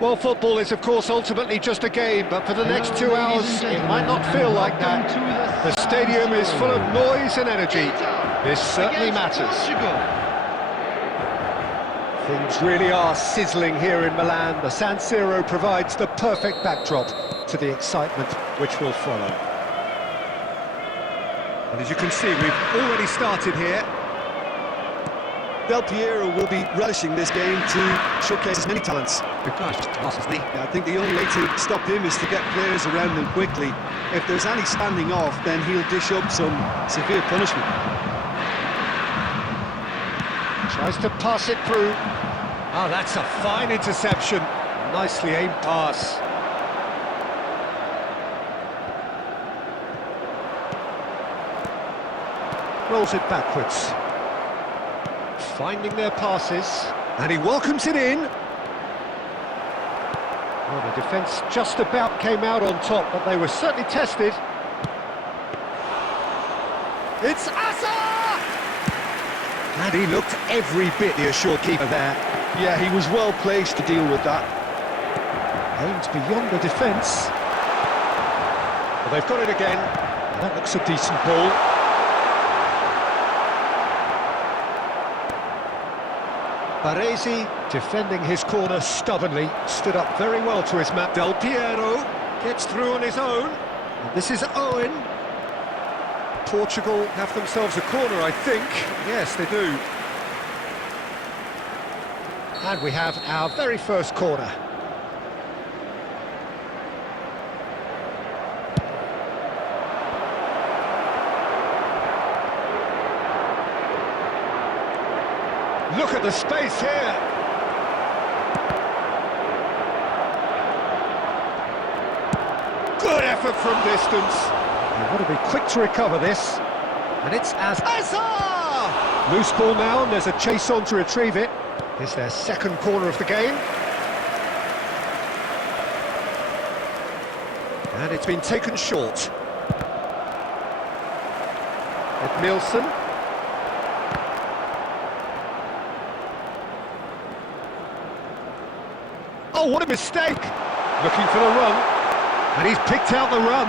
Well, football is, of course, ultimately just a game, but for the next 2 hours, it might not feel like that. The stadium is full of noise and energy. This certainly matters. Things really are sizzling here in Milan. The San Siro provides the perfect backdrop to the excitement which will follow. And as you can see, we've already started here. Del Piero will be relishing this game to showcase his many talents. I think the only way to stop him is to get players around him quickly. If there's any standing off, then he'll dish up some severe punishment. Tries to pass it through. Oh, that's a fine interception. Nicely aimed pass. Rolls it backwards. Finding their passes, and he welcomes it in. Well, the defence just about came out on top, but they were certainly tested. It's Asa! And he looked every bit the assured keeper there. Yeah, he was well placed to deal with that. Aimed beyond the defence. Well, they've got it again. That looks a decent ball. Baresi, defending his corner stubbornly, stood up very well to his man. Del Piero gets through on his own. And this is Owen. Portugal have themselves a corner, I think. Yes, they do. And we have our very first corner. Look at the space here. Good effort from distance. They want to be quick to recover this. And it's Asa! Loose ball now, and there's a chase on to retrieve it. It's their second corner of the game. And it's been taken short. Nielsen. Oh, what a mistake! Looking for the run, and he's picked out the run.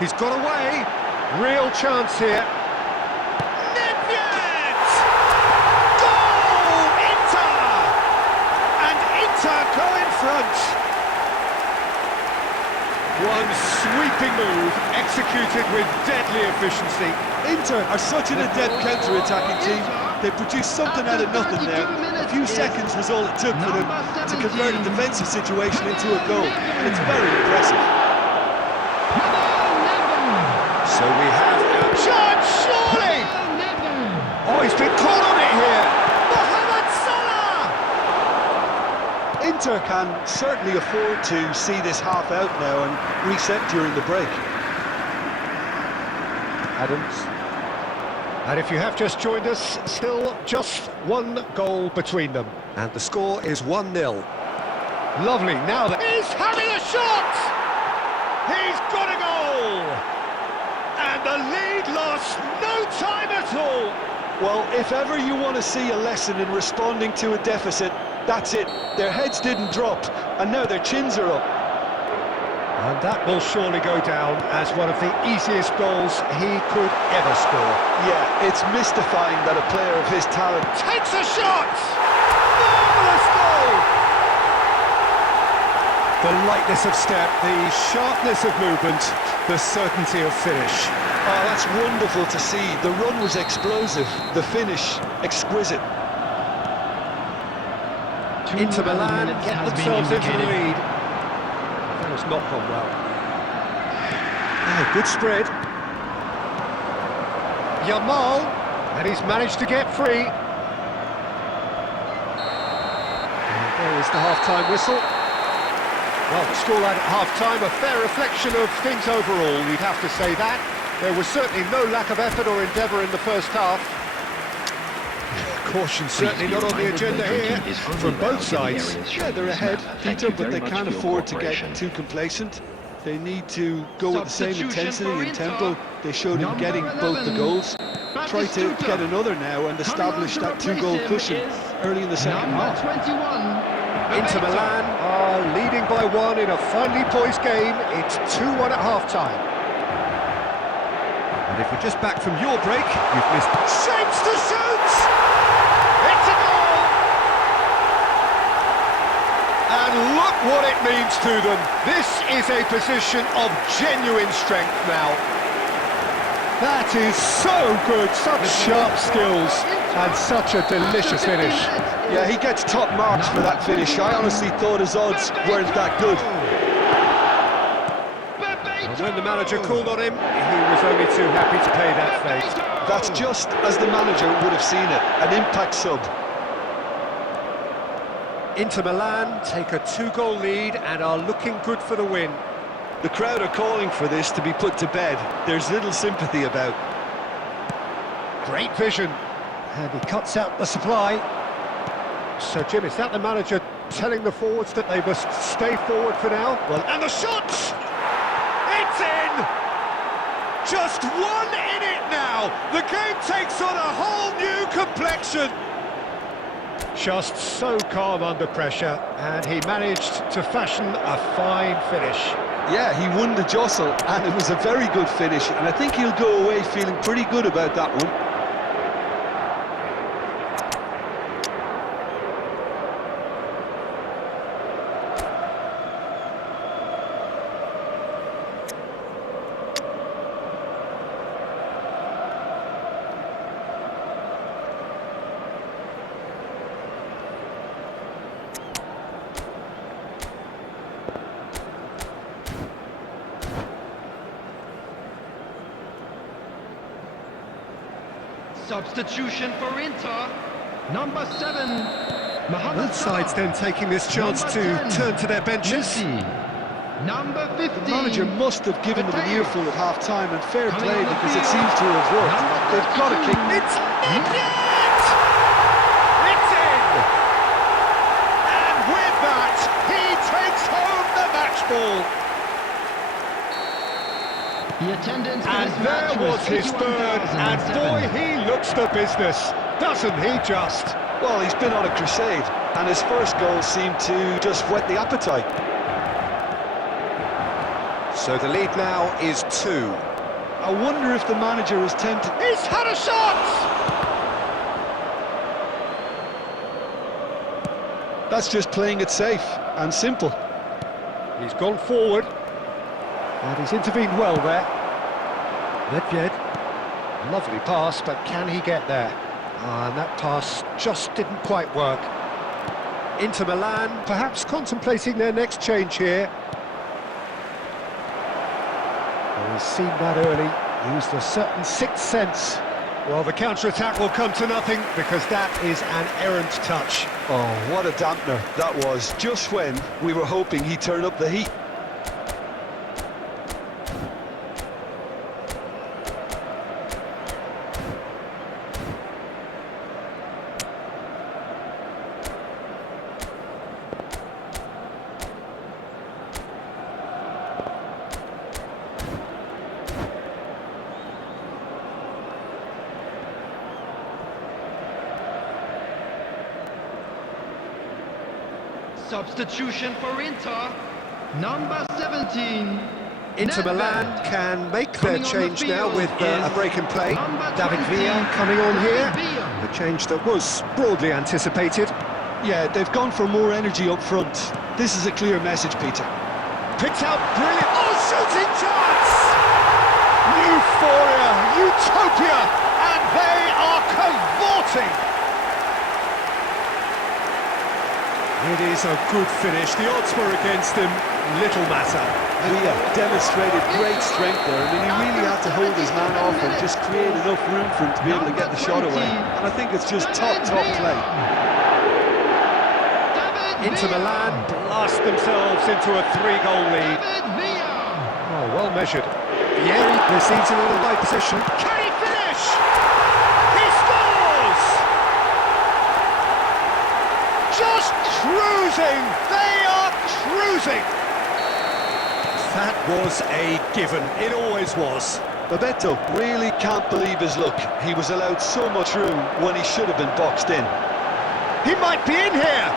He's got away. Real chance here. Nedved! Goal! Inter! And Inter go in front. One sweeping move, executed with deadly efficiency. Inter are such an adept counter-attacking team. They produced something out of nothing there. A few seconds was all it took for them to convert a defensive situation into a goal, and it's very impressive. So we have our chance, surely! Oh, he's been caught on it here! Mohamed Salah! Inter can certainly afford to see this half out now and reset during the break. Adams. And if you have just joined us, still just one goal between them. And the score is 1-0. Lovely, now that he's having a shot! He's got a goal! And the lead lost no time at all! Well, if ever you want to see a lesson in responding to a deficit, that's it. Their heads didn't drop, and now their chins are up. And that will surely go down as one of the easiest goals he could ever score. Yeah, it's mystifying that a player of his talent takes a shot! Marvellous goal! The lightness of step, the sharpness of movement, the certainty of finish. Oh, that's wonderful to see. The run was explosive, the finish exquisite. Inter Milan get themselves into the lead. That has not gone well. Oh, good spread. Yamal, and he's managed to get free. And there is the half-time whistle. Well, the scoreline at half-time, a fair reflection of things overall, you'd have to say that. There was certainly no lack of effort or endeavour in the first half. Caution certainly not on the agenda here, from both sides. Yeah, they're ahead, Peter, but they can't afford to get too complacent. They need to go with the same intensity and tempo they showed in getting both the goals. Try to get another now and establish that two-goal cushion early in the second half. Inter Milan are leading by 1 in a finely poised game. It's 2-1 at half-time. And if you're just back from your break, you've missed... Shapes to shoot! It's a goal! And look what it means to them. This is a position of genuine strength now. That is so good, such sharp skills, and such a delicious finish. Yeah, he gets top marks for that finish. I honestly thought his odds weren't that good. And when the manager called on him, he was only too happy to pay that fate. That's just as the manager would have seen it, an impact sub. Inter Milan take a 2-goal lead and are looking good for the win. The crowd are calling for this to be put to bed. There's little sympathy about. Great vision. And he cuts out the supply. So, Jim, is that the manager telling the forwards that they must stay forward for now? Well, and the shot! It's in! Just 1 in it now! The game takes on a whole new complexion! Just so calm under pressure, and he managed to fashion a fine finish. Yeah, he won the jostle, and it was a very good finish, and I think he'll go away feeling pretty good about that one. Substitution for Inter, number 7, Mohamed Both sides then taking this chance to turn to their benches. Number 15. The manager must have given them an earful at half-time, and fair play because it seems to have worked. They've got to kick. It's needed! It's in! And with that, he takes home the match ball. The attendance And there was his third, and boy, he looks the business, doesn't he just? Well, he's been on a crusade, and his first goal seemed to just whet the appetite. So the lead now is 2. I wonder if the manager is tempted... He's had a shot! That's just playing it safe and simple. He's gone forward, and he's intervened well there. Nedved, lovely pass, but can he get there? And that pass just didn't quite work. Inter Milan, perhaps contemplating their next change here. Well, he's seen that early, used a certain sixth sense. Well, the counter-attack will come to nothing, because that is an errant touch. Oh, what a dampener that was, just when we were hoping he'd turn up the heat. Substitution for Inter, number 17. Inter Milan can make their change now with a break in play. David Villa coming on here, a change that was broadly anticipated. Yeah, they've gone for more energy up front. This is a clear message, Peter. Picked out brilliant. Oh, shooting chance! Euphoria, utopia, and they are cavorting. It is a good finish. The odds were against him. Little matter. Villa demonstrated great strength there. I mean, he really had to hold his man off and just create enough room for him to be able to get the shot away. And I think it's just top play. Inter Milan blast themselves into a 3-goal lead. Oh, well measured. Vieri receives him in a high position. Can he finish? He scores! Just cruising! They are cruising! That was a given. It always was. Bebeto really can't believe his luck. He was allowed so much room when he should have been boxed in. He might be in here!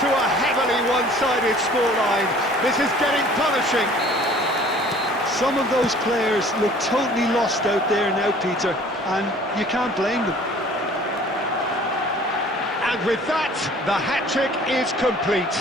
to a heavily one-sided scoreline. This is getting punishing. Some of those players look totally lost out there now, Peter, and you can't blame them. And with that, the hat-trick is complete.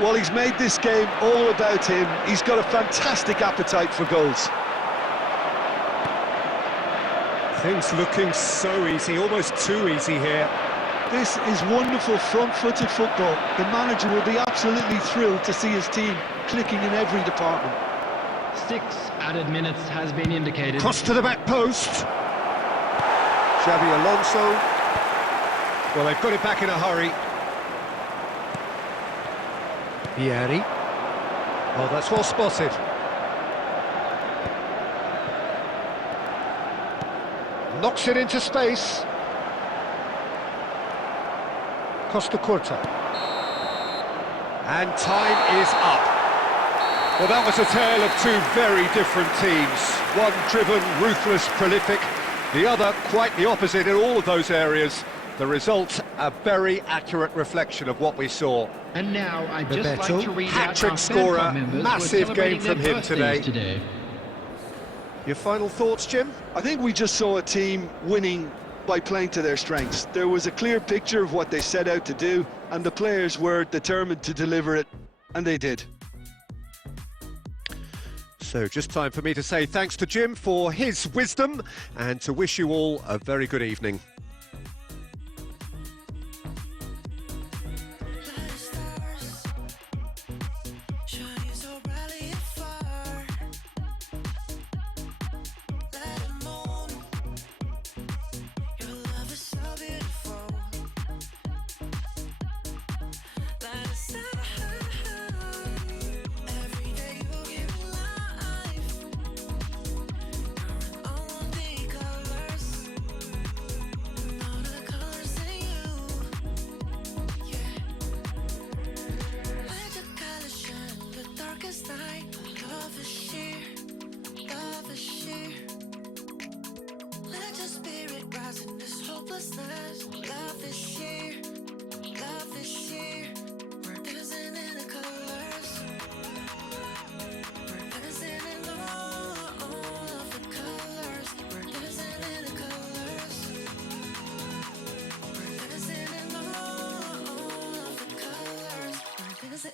Well, he's made this game all about him. He's got a fantastic appetite for goals. Things looking so easy, almost too easy here. This is wonderful front-footed football. The manager will be absolutely thrilled to see his team clicking in every department. 6 added minutes has been indicated. Cross to the back post. Xabi Alonso. Well, they've got it back in a hurry. Vieri. Oh, that's well spotted. Knocks it into space. Costa Curta. And time is up. Well, that was a tale of two very different teams. One driven, ruthless, prolific. The other quite the opposite in all of those areas. The result, a very accurate reflection of what we saw. And now I'd just like to read out Hat-trick our scorer, fan club members who are massive game celebrating from their him today. birthdays today. Your final thoughts, Jim? I think we just saw a team winning by playing to their strengths. There was a clear picture of what they set out to do, and the players were determined to deliver it, and they did. So just time for me to say thanks to Jim for his wisdom and to wish you all a very good evening.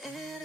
In